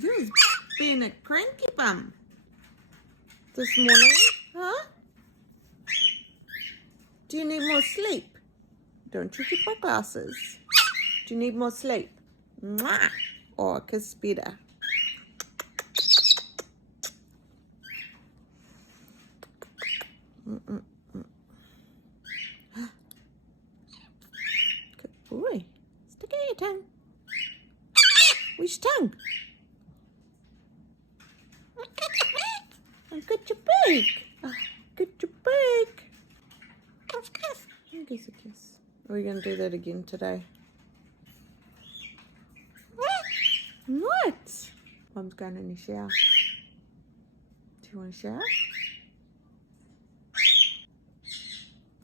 You've been a cranky bum this morning, huh? Do you need more sleep? Don't you keep my glasses? Do you need more sleep? Mwah! Or a kiss better. Good boy. Stick out your tongue. Which tongue? I've got your beak. Get your beak. Kiss a kiss. Are we going to do that again today? What? Mum's going in the shower. Do you want to shower?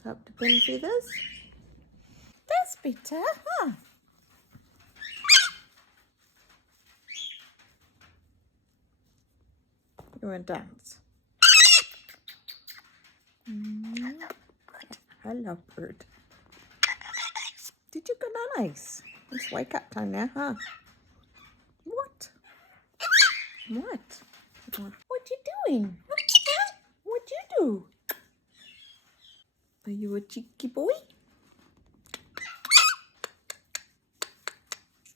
Up the pin feathers? That's better, huh? You want to dance? Hello, bird. Did you go on ice? It's wake up time now, huh? What? What? What you doing? What you do? Are you a cheeky boy?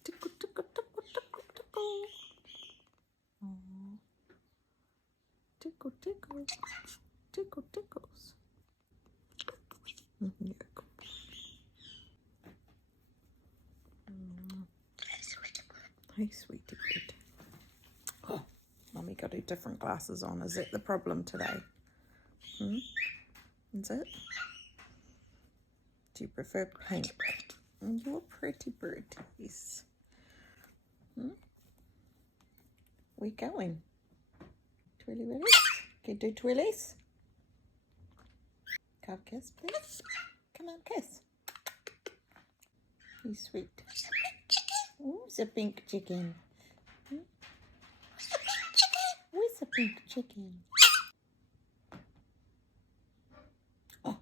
Tickle, tickle, tickle, tickle, tickle. Oh. Tickle, tickle. Tickle, tickles. Yeah. Hey, sweetie bird. Oh, Mummy got her different glasses on. Is that the problem today? Is it? Do you prefer pink? You're a pretty bird. Yes. Where you going? Twirly willies? Can you do twirlies? Come kiss, please. Come on, kiss. You sweet. Who's a pink chicken? Where's a pink chicken? Oh,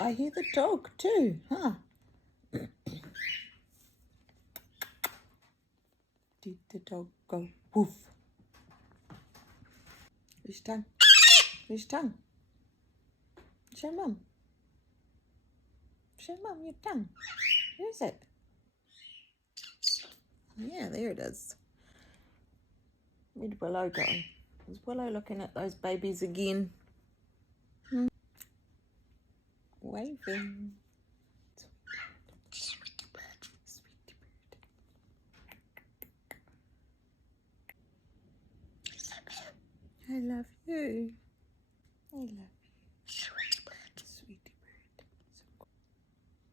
I hear the dog too, huh? Did the dog go woof? Where's your tongue? Where's your tongue? Show Mum. Show Mum your tongue. Where is it? Yeah, there it is. Where'd Willow go? Is Willow looking at those babies again? Waving. Sweetie bird. Sweetie bird. I love you. I love you. Sweetie bird. Sweetie bird.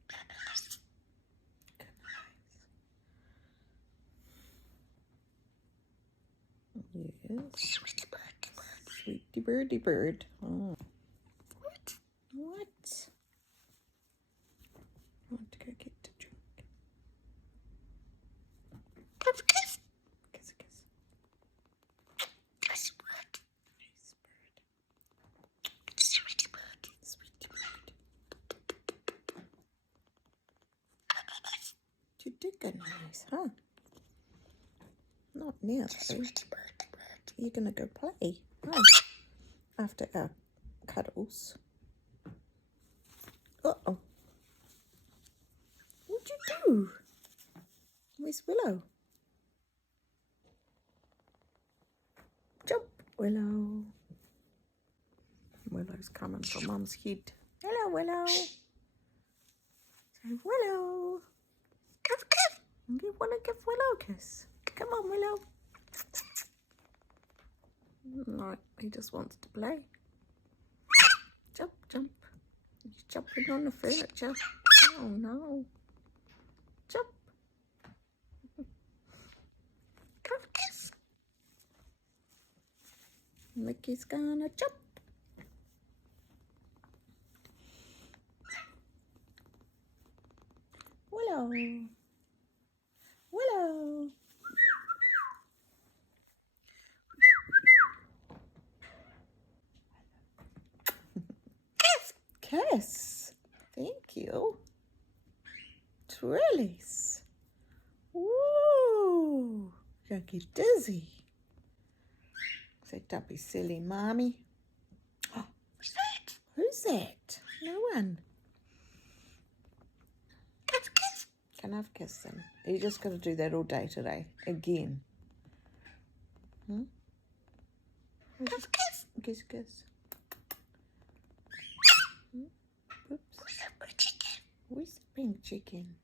So nice. Yes. Sweetie bird. Sweetie birdie bird. Oh. What? What? I want to go get the drink. Kiss, kiss. Kiss, kiss. Kiss bird. Nice bird. Sweetie bird. Sweetie bird. You did go nice, huh? Not now, though. You're going to go play, huh? After our cuddles. Uh-oh. What'd you do? Where's Willow? Jump, Willow. Willow's coming for Mum's head. Hello, Willow. Say, Willow. Kiss, kiss. You want to give Willow a kiss? Come on, Willow. No, he just wants to play. Jump, jump. He's jumping on the furniture. Oh, no. Jump. Come kiss. Mickey's gonna jump. Willow. Willow. Kiss. Thank you. Twirlies. Woo. Don't get dizzy. Say, don't be silly, mommy. Oh, who's that? No one. Can I kiss them? Are you just going to do that all day today? Again? Hmm? Kiss. Kiss, kiss. Hmm? Oops. Where's the pink chicken?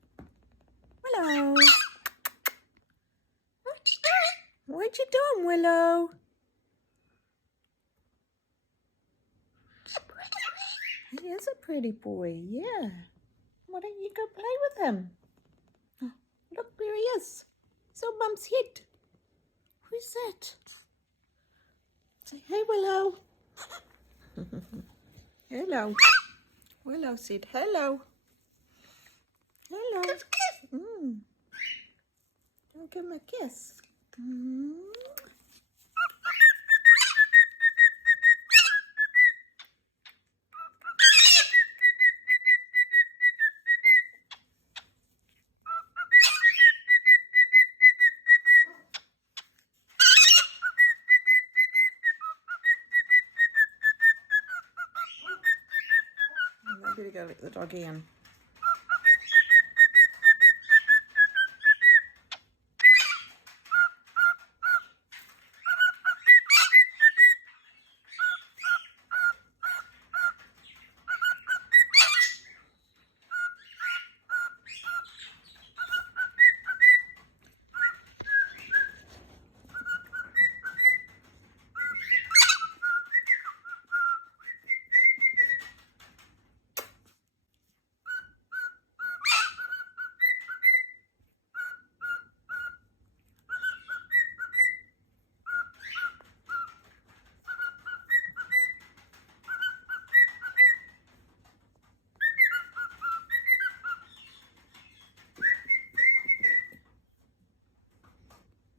Hello. What you doing, Willow? He is a pretty boy, yeah. Why don't you go play with him? Oh, look where he is. It's on Mum's head. Who's that? Say, hey, Willow. Hello. Willow said hello. Hello. Don't give him a kiss. I better go let the doggy in.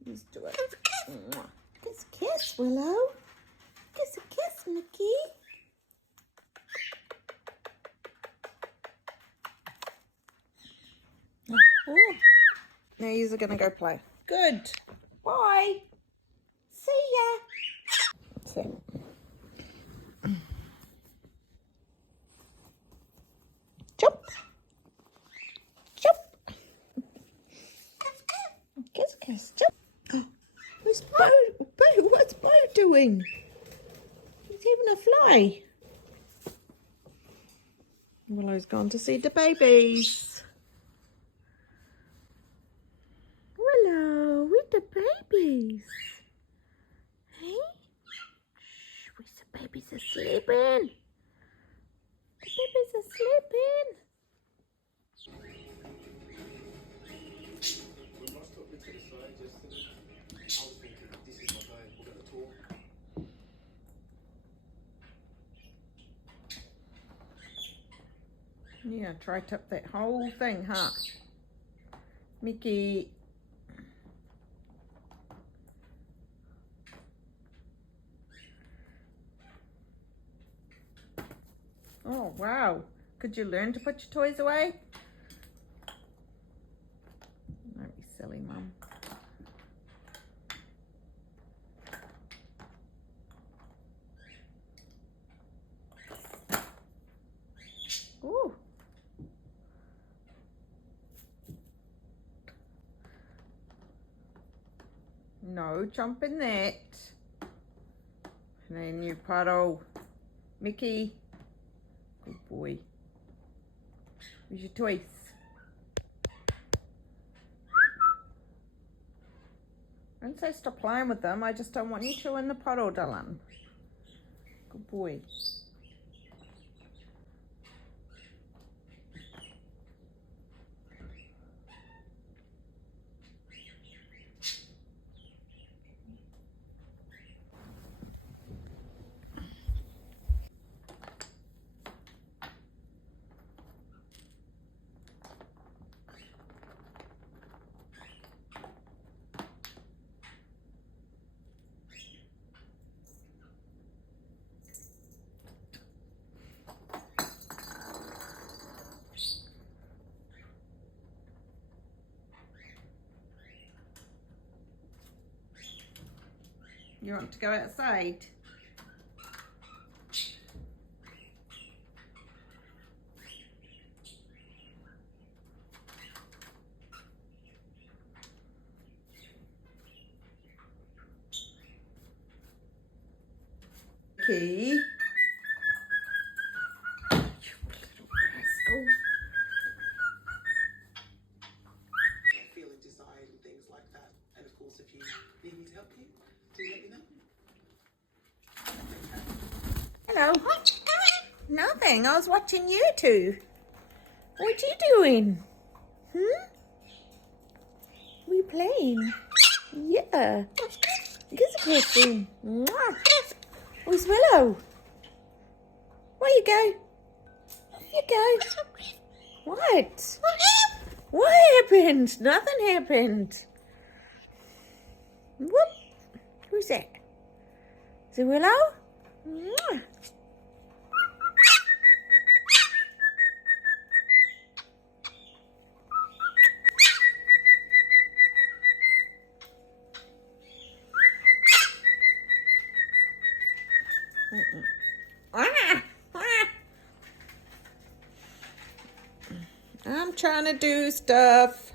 Let's do it. Kiss, kiss, Willow. Kiss a kiss, Mickey. Oh. Now you're going to go play. Good. Bye. See ya. So. Jump. Jump. Kiss, kiss, jump. Oh, who's Bo? Bo, what's Bo doing? He's having a fly. Willow's gone to see the babies. Willow, with the babies. Hey? Shh, where's the babies are sleeping? The babies are sleeping. Yeah, try tip that whole thing, huh? Mickey. Oh, wow. Could you learn to put your toys away? Don't be silly, Mum. Ooh. No, jump in that. And then you puddle. Mickey. Good boy. Where's your toys? I didn't say stop playing with them. I just don't want you two in the puddle, Dylan. Good boy. You want to go outside? Key. You little rascal. Feeling desired and things like that. And of course, if you need me to help you, do let me know. Hello. Nothing. I was watching you two. What are you doing? We playing? Yeah. Here's a person. Mwah. Where's Willow? Where you go? There you go. What? What happened? Nothing happened. Whoop. Who's that? Is it Willow? Mwah. Ah, ah. I'm trying to do stuff.